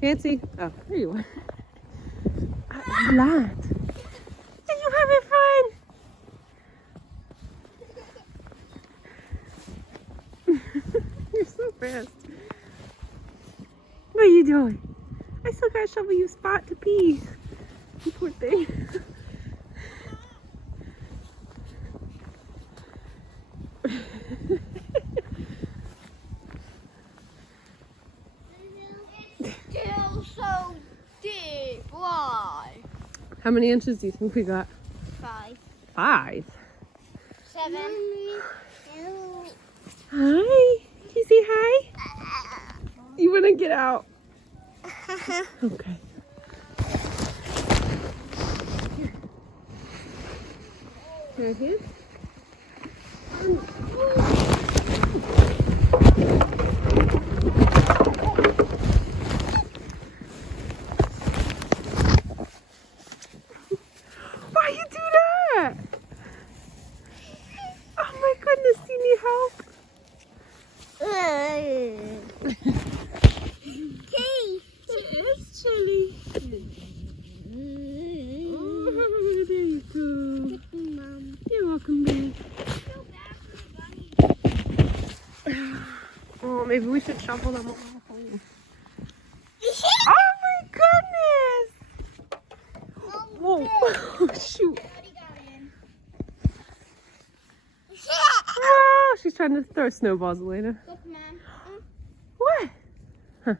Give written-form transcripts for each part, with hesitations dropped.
Fancy. Oh, there you are. Vlad. Are you having fun? You're so fast. What are you doing? I still gotta shovel you a spot to pee. You poor thing. Still so deep. Why? How many inches do you think we got? 5. 5. 7. Hi. Can you say hi? You wanna get out? Okay. Here. Right here. Why you do that? Oh my goodness, do you need help? It's chilly. Oh, there you go. Mom. You're welcome, babe. Oh, maybe we should shuffle them all. Oh my goodness! Whoa! Oh, shoot! Oh, she's trying to throw snowballs, Elena. Look, Mom. What? I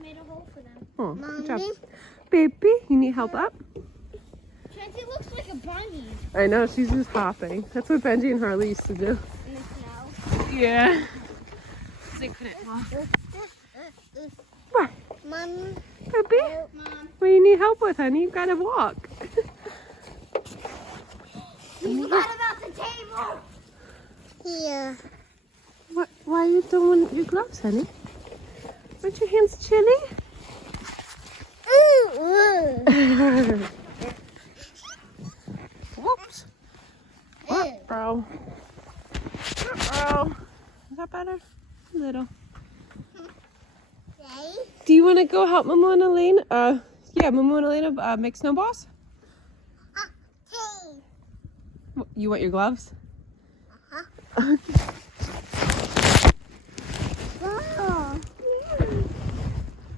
made a hole for them. Oh, good job. Mommy? Baby, you need help up? Chancy looks like a bunny I know, she's just hopping. That's what Benji and Harley used to do. in the snow. Yeah. They couldn't walk. What? Mommy. Baby? Mom. What do you need help with, honey? You've got to walk. You forgot about the table. Here. What? Why are you throwing your gloves, honey? Aren't your hands chilly? Whoops. What, bro? Bro. Is that better? A little. Do you want to go help Momo and Elena? Yeah, Momo and Elena make snowballs? You want your gloves? Oh.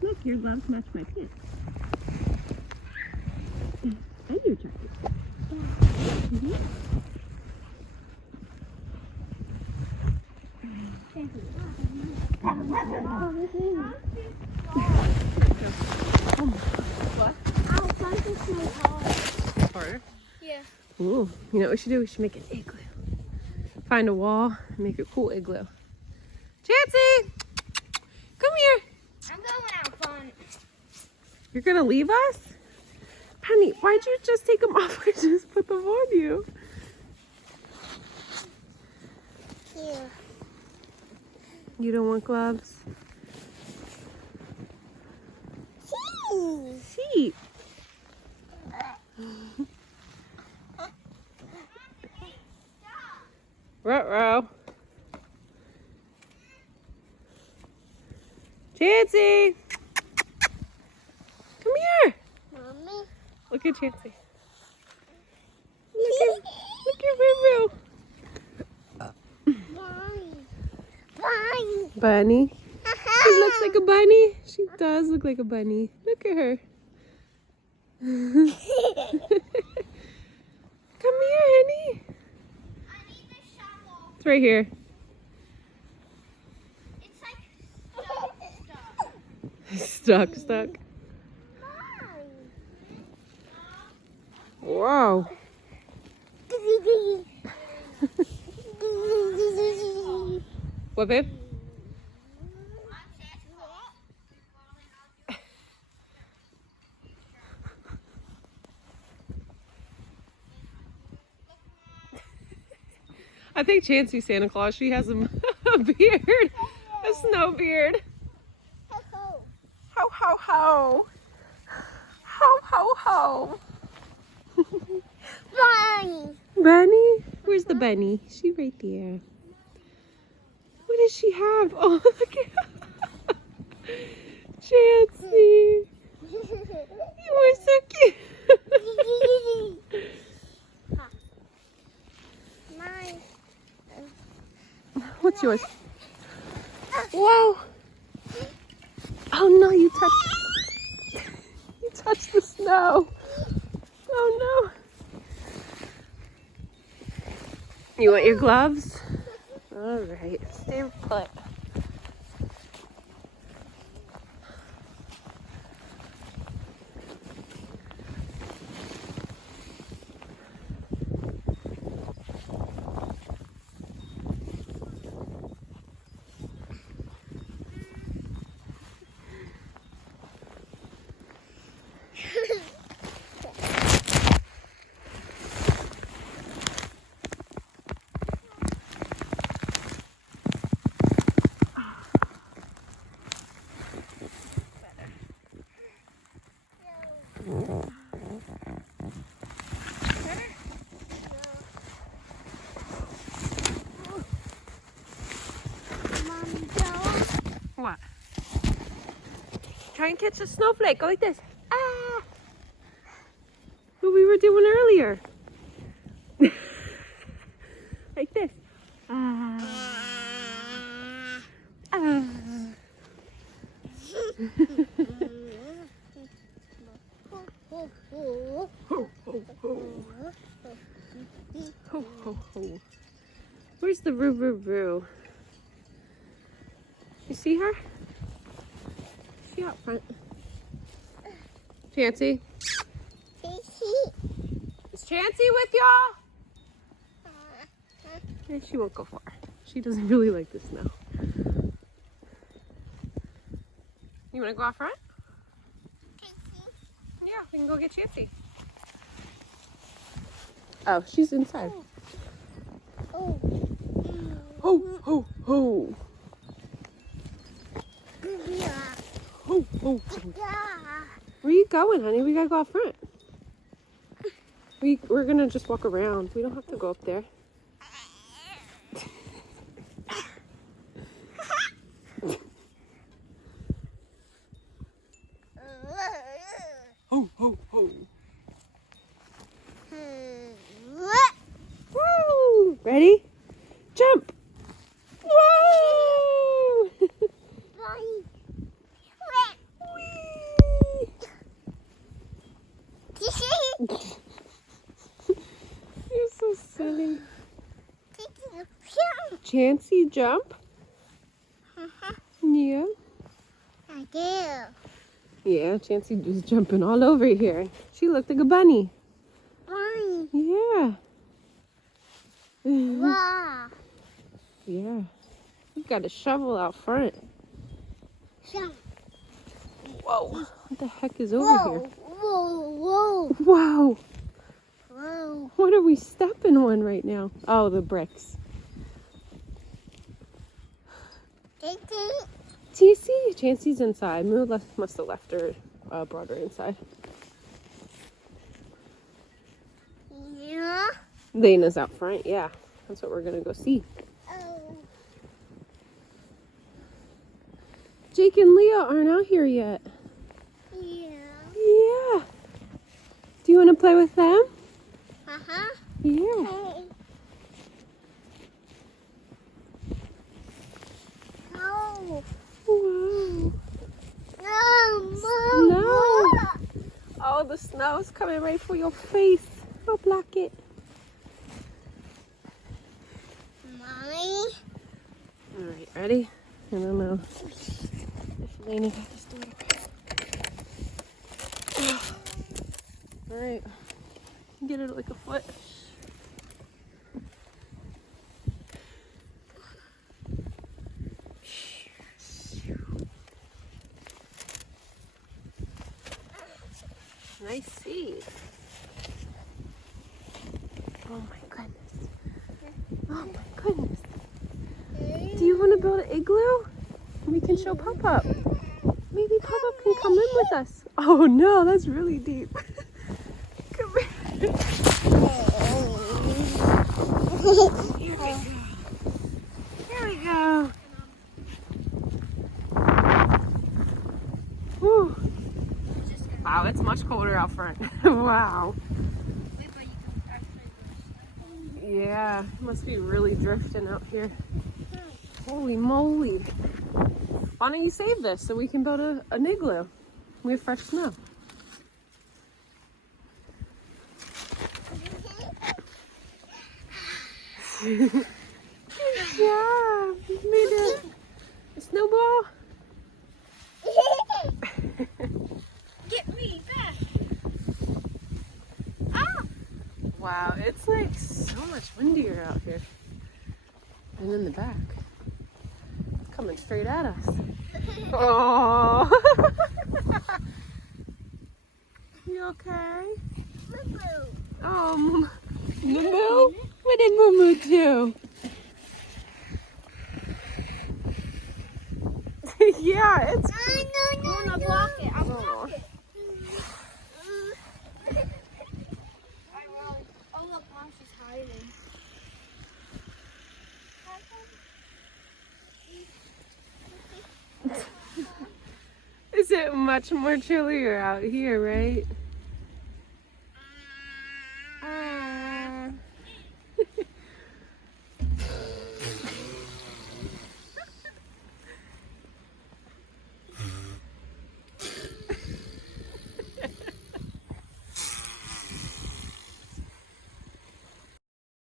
Look, your gloves match my pants. And your jacket. What? I'll find the snow Harder? Yeah. Ooh, you know what we should do? We should make an igloo. Find a wall and make a cool igloo. Chancey! Come here! I'm going out front. You're gonna leave us? Penny, why'd you just take them off and just put them on you? Here. You don't want gloves? See. Ruh-roh. Chancey! Come here! Mommy. Look at Chancey. Look at Ruru. Bye. Bunny. She looks like a bunny. She does look like a bunny. Look at her. Come here, honey. I need the shovel. It's right here. It's like Stuck. Whoa. What, babe? I think Chancey's Santa Claus. She has a beard, a snow beard. Ho, ho, ho. Ho, ho, ho. Bunny. Bunny? Where's the bunny? She right there. What does she have? Oh, look at Chansey, you are so cute. Mine. What's yours? Whoa. Oh no, you touched the snow. Oh no. You want your gloves? All right, stay put. What? Try and catch a snowflake. Go like this. Ah! What we were doing earlier. Like this. Ah. Ah. Ho, ho, ho. Ho, ho, ho. Where's the Roo Roo Roo? You see her? She out front. Chansey? Is Chansey with y'all? She won't go far. She doesn't really like the snow. You want to go out front? Yeah, we can go get Chansey. Oh, she's inside. Oh. Ho, ho, ho. Ho, ho, ho. Where are you going, honey? We gotta go out front. We're gonna just walk around. We don't have to go up there. Ho, ho, ho. Woo! Ready? Jump! Whoa! You're so silly. Chansey, jump? Yeah. I do. Yeah, Chansey was jumping all over here. She looked like a bunny. Bunny. Yeah. Wow. Yeah. We got a shovel out front. Jump. Whoa. What the heck is over Whoa. here? Whoa. Whoa. Wow. Whoa. What are we stepping on right now? Oh, the bricks. TC? Chansey's inside. Moo must have left her, brought her inside. Yeah. Lena's out front, yeah. That's what we're gonna go see. Oh. Jake and Leah aren't out here yet. Yeah. Yeah. Do you want to play with them? Uh-huh. Yeah. Hey. No. Wow. No, Mom. No. Oh, the snow's coming right for your face. I'll block it. Mommy. All right, ready? I don't know if Lena got this door. All right, get it like a foot. Nice seed. Oh my goodness. Oh my goodness. Do you want to build an igloo? We can show Pop-Up. Maybe Pop-Up can come in with us. Oh no, that's really deep. Come here. Here we go. Here we go. Wow, it's much colder out front. Wow. Wait, but you can actually go. Yeah, it must be really drifting out here. Holy moly. Why don't you save this so we can build an igloo? We have fresh snow. Good job. You made a snowball. Get me back. Ah! Wow, it's like so much windier out here than in the back. It's coming straight at us. Oh. You okay? Oh, Moo? What did Moo do? Yeah, it's. I'm gonna block it. I'll block it. Oh look, Mom, she's hiding. Is it much more chillier out here, right?